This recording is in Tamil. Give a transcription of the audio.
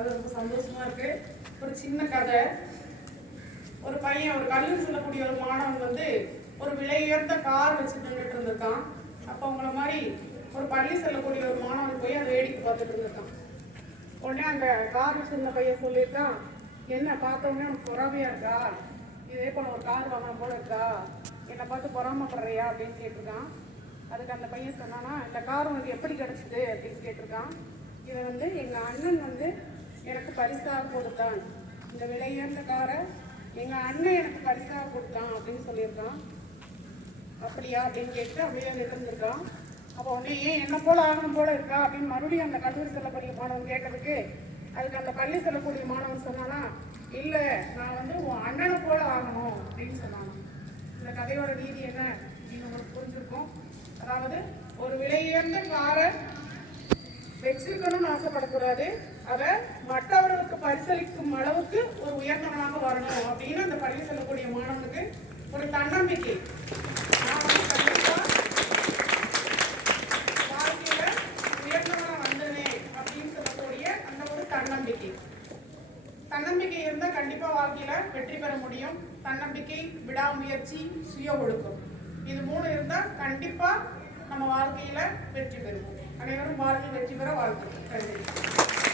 அது ரொம்ப சந்தோஷமா இருக்கு. ஒரு சின்ன கதை. ஒரு பையன், ஒரு கல்லூரி செல்லக்கூடிய ஒரு மாணவன் வந்து ஒரு விலையுயர்ந்த கார் வச்சு நின்றுட்டு இருந்திருக்கான். அப்போ அவங்கள மாதிரி ஒரு பள்ளி செல்லக்கூடிய ஒரு மாணவன் போய் அதை வேடிக்கை பார்த்துட்டு இருந்திருக்கான். உடனே அந்த கார் வச்சிருந்த பையன் சொல்லியிருக்கான், என்ன பார்த்தவொடனே உனக்கு பொறாமையா இருக்கா, இதே போல ஒரு கார் வாங்கின போல இருக்கா, என்னை பார்த்து பொறாமப்படுறியா அப்படின்னு கேட்டிருக்கான். அதுக்கு அந்த பையன் சொன்னானா, இந்த கார் உனக்கு எப்படி கிடைச்சிது அப்படின்னு கேட்டிருக்கான். இதை வந்து எங்கள் அண்ணன் வந்து எனக்கு பரிசாக கொடுத்தான், இந்த விலையுயர்ந்த காரை எங்கள் அண்ணன் எனக்கு பரிசாக கொடுத்தான் அப்படின்னு சொல்லியிருக்கான். அப்படியா அப்படின்னு கேட்டு அப்படியே நிறுத்திருக்கான். அப்போ உடனே ஏன் என்ன போல ஆகணும் போல இருக்கா அப்படின்னு மறுபடியும் அந்த கல்லூரி செல்லக்கூடிய மாணவன் கேட்டதுக்கு, அதுக்கு அந்த பள்ளி செல்லக்கூடிய மாணவன் சொன்னானா, இல்லை நான் வந்து உன் அண்ணனை போல ஆகணும் அப்படின்னு சொன்னாங்க. இந்த கதையோட நீதி என்ன அப்படின்னு உங்களுக்கு புரிஞ்சிருக்கும். அதாவது ஒரு விலையுயர்ந்த காரை வச்சிருக்கணும்னு ஆசைப்படக்கூடாது, அதை மற்றவர்களுக்கு பரிசளிக்கும் அளவுக்கு ஒரு உயர்ந்தவனாக வரணும் அப்படின்னு அந்த பள்ளி செல்லக்கூடிய மாணவனுக்கு ஒரு தன்னம்பிக்கை. நான் வந்து கண்டிப்பா வாழ்க்கையில உயர்ந்தவனா வந்தேன் அப்படின்னு சொல்லக்கூடிய அந்த ஒரு தன்னம்பிக்கை. தன்னம்பிக்கை இருந்தால் கண்டிப்பா வாழ்க்கையில வெற்றி பெற முடியும். தன்னம்பிக்கை, விடாமுயற்சி, சுய ஒழுக்கம், இது 3 இருந்தா கண்டிப்பா நம்ம வாழ்க்கையில வெற்றி பெறுவோம். அனைவரும் வாழ்வில் வெற்றி பெற வாழ்த்துக்கள். நன்றி.